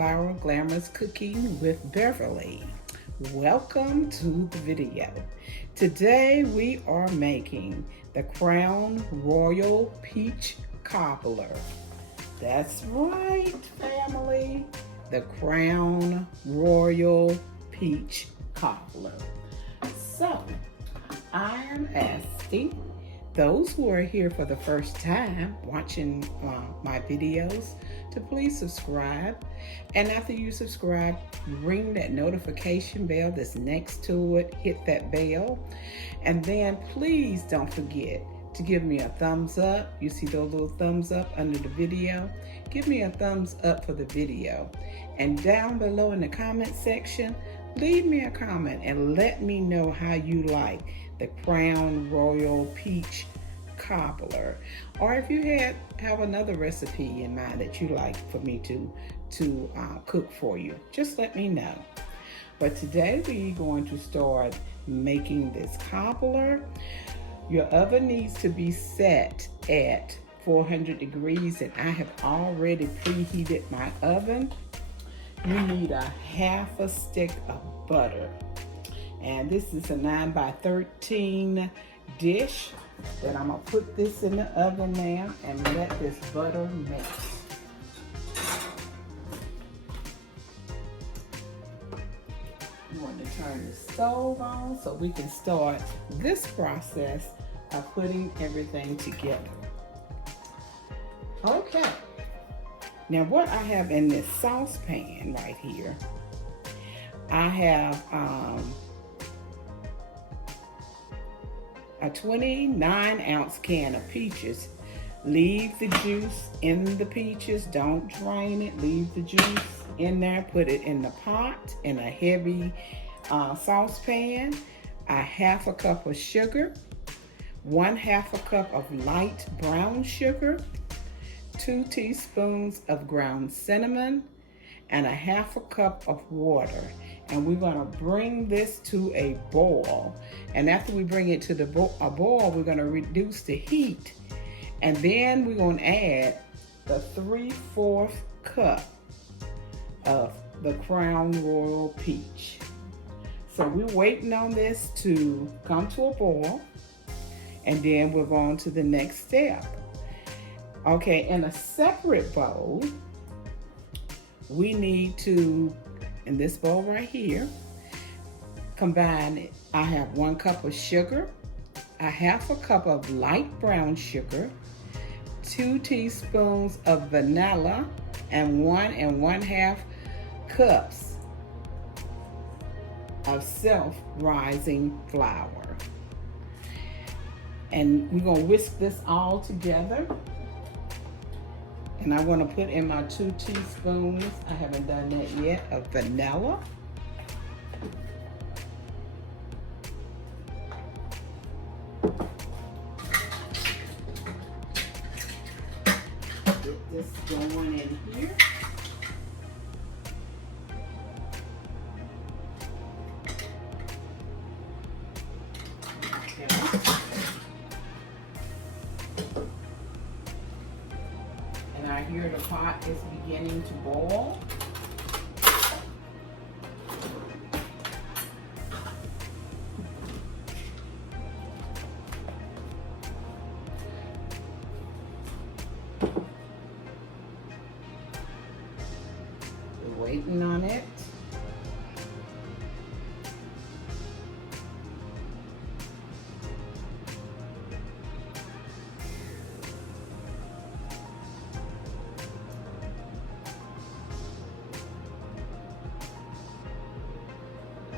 Flour Glamorous Cooking with Beverly. Welcome to the video. Today we are making the Crown Royal Peach Cobbler. That's right, family. The Crown Royal Peach Cobbler. So, I am asking those who are here for the first time watching my videos to please subscribe. And after you subscribe, ring that notification bell that's next to it. Hit that bell. And then please don't forget to give me a thumbs up. You see those little thumbs up under the video? Give me a thumbs up for the video. And down below in the comment section, leave me a comment and let me know how you like the Crown Royal Peach Cobbler, or if you have another recipe in mind that you like for me to cook for you, just let me know. But today we're going to start making this cobbler. Your oven needs to be set at 400 degrees, and I have already preheated my oven. You need a half a stick of butter. And this is a 9 by 13 dish that I'm gonna put this in the oven now and let this butter melt. You want to turn the stove on so we can start this process of putting everything together. Okay. Now what I have in this saucepan right here, I have a 29-ounce can of peaches. Leave the juice in the peaches. Don't drain it. Leave the juice in there. Put it in the pot in a heavy saucepan. A half a cup of sugar. 1/2 a cup of light brown sugar. 2 teaspoons of ground cinnamon. And a half a cup of water. And we're gonna bring this to a boil. And after we bring it to a boil, we're gonna reduce the heat. And then we're gonna add the 3/4 cup of the Crown Royal Peach. So we're waiting on this to come to a boil. And then we're going to the next step. Okay, in a separate bowl, we need to, in this bowl right here, combine it. I have 1 cup of sugar, a half a cup of light brown sugar, 2 teaspoons of vanilla, and 1 1/2 cups of self-rising flour. And we're gonna whisk this all together. And I want to put in my 2 teaspoons, I haven't done that yet, of vanilla. Get this going in here. Okay. And I hear the pot is beginning to boil. We're waiting on it.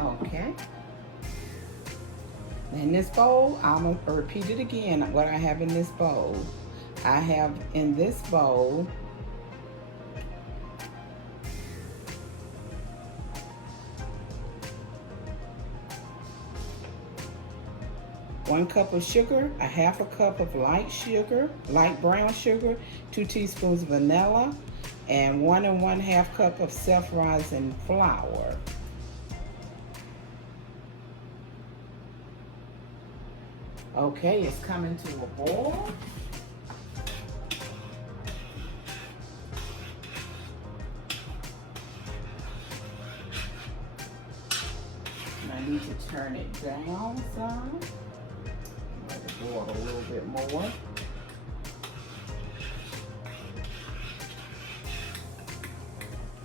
Okay. In this bowl, I'm going to repeat it again, what I have in this bowl. I have in this bowl one cup of sugar, a half a cup of light brown sugar, 2 teaspoons of vanilla, and 1 1/2 cup of self-rising flour. Okay, it's coming to a boil. need to turn it down some. Let it boil a little bit more.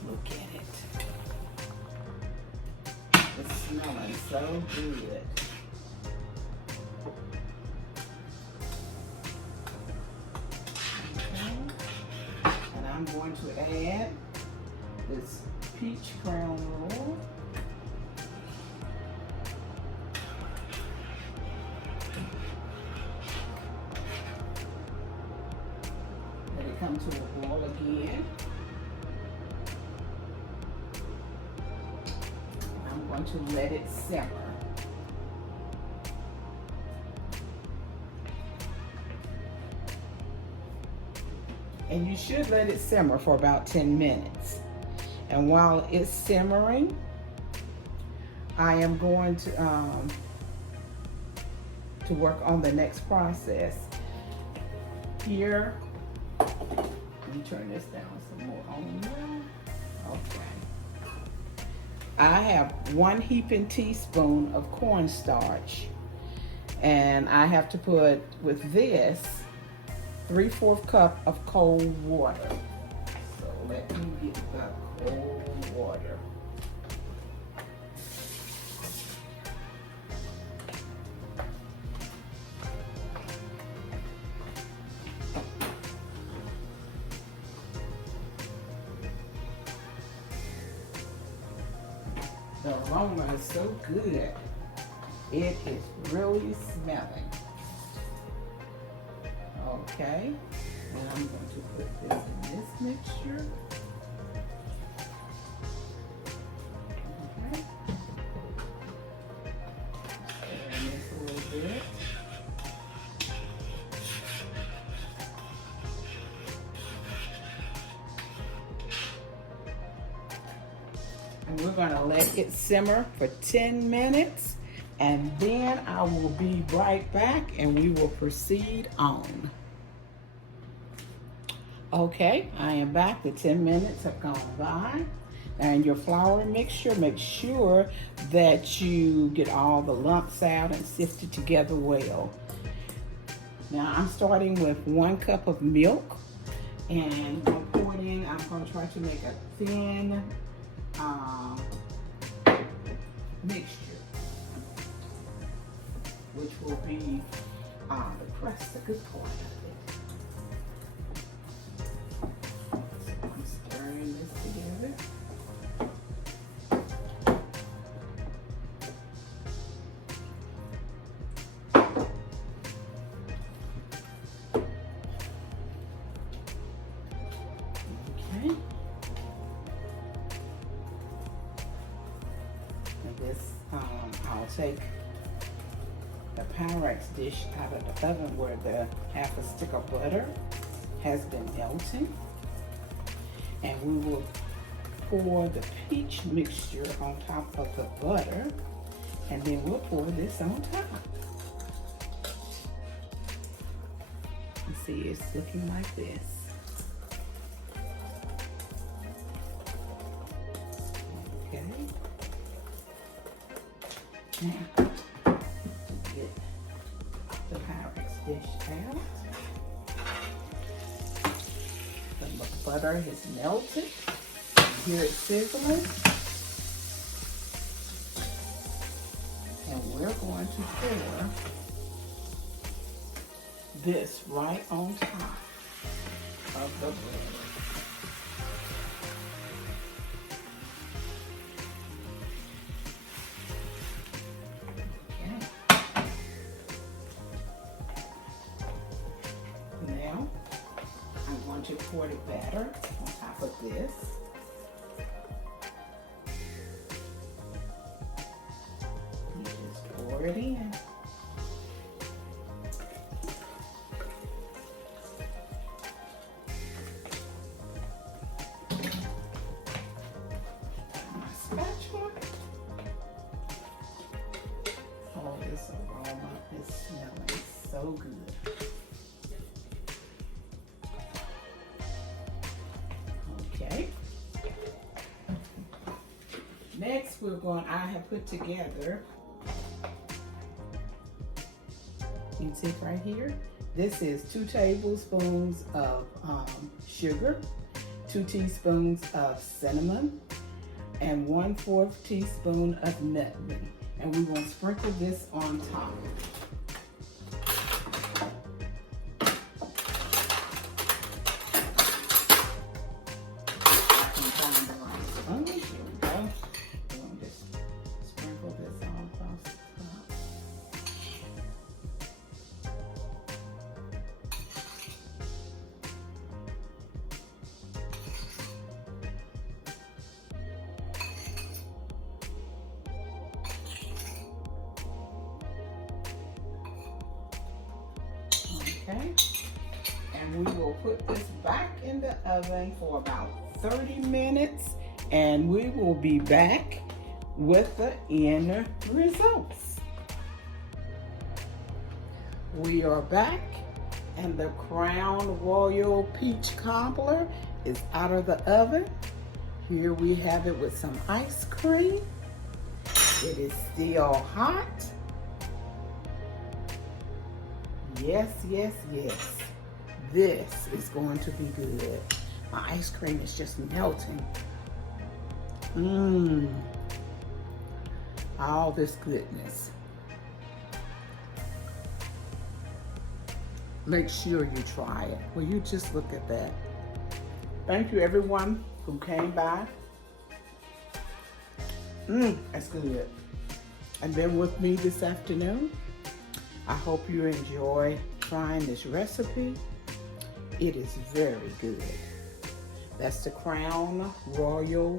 Look at it. It's smelling so good. Okay. And I'm going to add this peach Crown Royal. Let it come to a boil again. I'm going to let it simmer. And you should let it simmer for about 10 minutes. And while it's simmering, I am going to work on the next process. Here, let me turn this down some more on there. Okay. I have 1 heaping teaspoon of cornstarch, and I have to put with this 3/4 cup of cold water. So let me get the cold water. The aroma is so good. It is really smelling. Okay, and I'm going to put this in this mixture. Okay. Stir this a little bit. And we're going to let it simmer for 10 minutes. And then I will be right back and we will proceed on. Okay, I am back. The 10 minutes have gone by. And your flour mixture, make sure that you get all the lumps out and sift it together well. Now I'm starting with 1 cup of milk. And I'm going to try to make a thin mixture, which will be the crust, the good part of it. So I'm stirring this together. Okay. And this, I'll take the Pyrex dish out of the oven where the half a stick of butter has been melting, and we will pour the peach mixture on top of the butter, and then we'll pour this on top. You see, it's looking like this. Okay. Now, get the Pyrex dish out. The butter has melted. Here it's sizzling. And we're going to pour this right on top of the butter. Now, I'm going to pour the batter on top of this. You just pour it in. My spatula. Oh, this aroma is smelling so good. Okay, I have put together, you can see right here, this is 2 tablespoons of sugar, 2 teaspoons of cinnamon, and 1/4 teaspoon of nutmeg. And we're going to sprinkle this on top. Here we go. We're going to just sprinkle this all across the top. Okay, and we will put this back in the oven for about 30 minutes, and we will be back with the end results. We are back, and the Crown Royal Peach Cobbler is out of the oven. Here we have it with some ice cream. It is still hot. Yes, yes, yes. This is going to be good. My ice cream is just melting. All this goodness. Make sure you try it. Will you just look at that? Thank you everyone who came by. That's good. And been with me this afternoon. I hope you enjoy trying this recipe. It is very good. That's the Crown Royal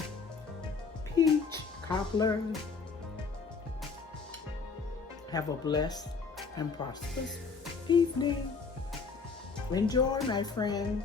Peach Cobbler. Have a blessed and prosperous evening. Enjoy, my friend.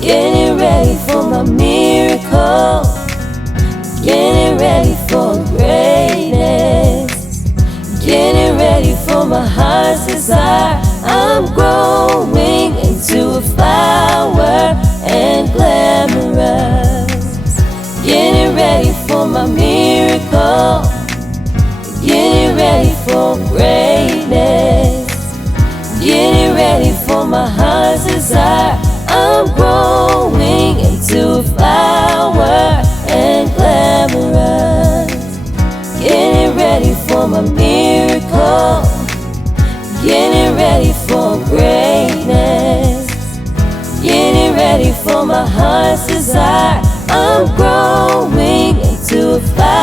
Getting ready for my miracle, getting ready for greatness, getting ready for my heart's desire. I'm growing into a flower and glamorous. Getting ready for my miracle, getting ready for greatness, getting ready for my heart's desire. I'm growing into a flower and glamorous. Getting ready for my miracle, getting ready for greatness, getting ready for my heart's desire. I'm growing into a flower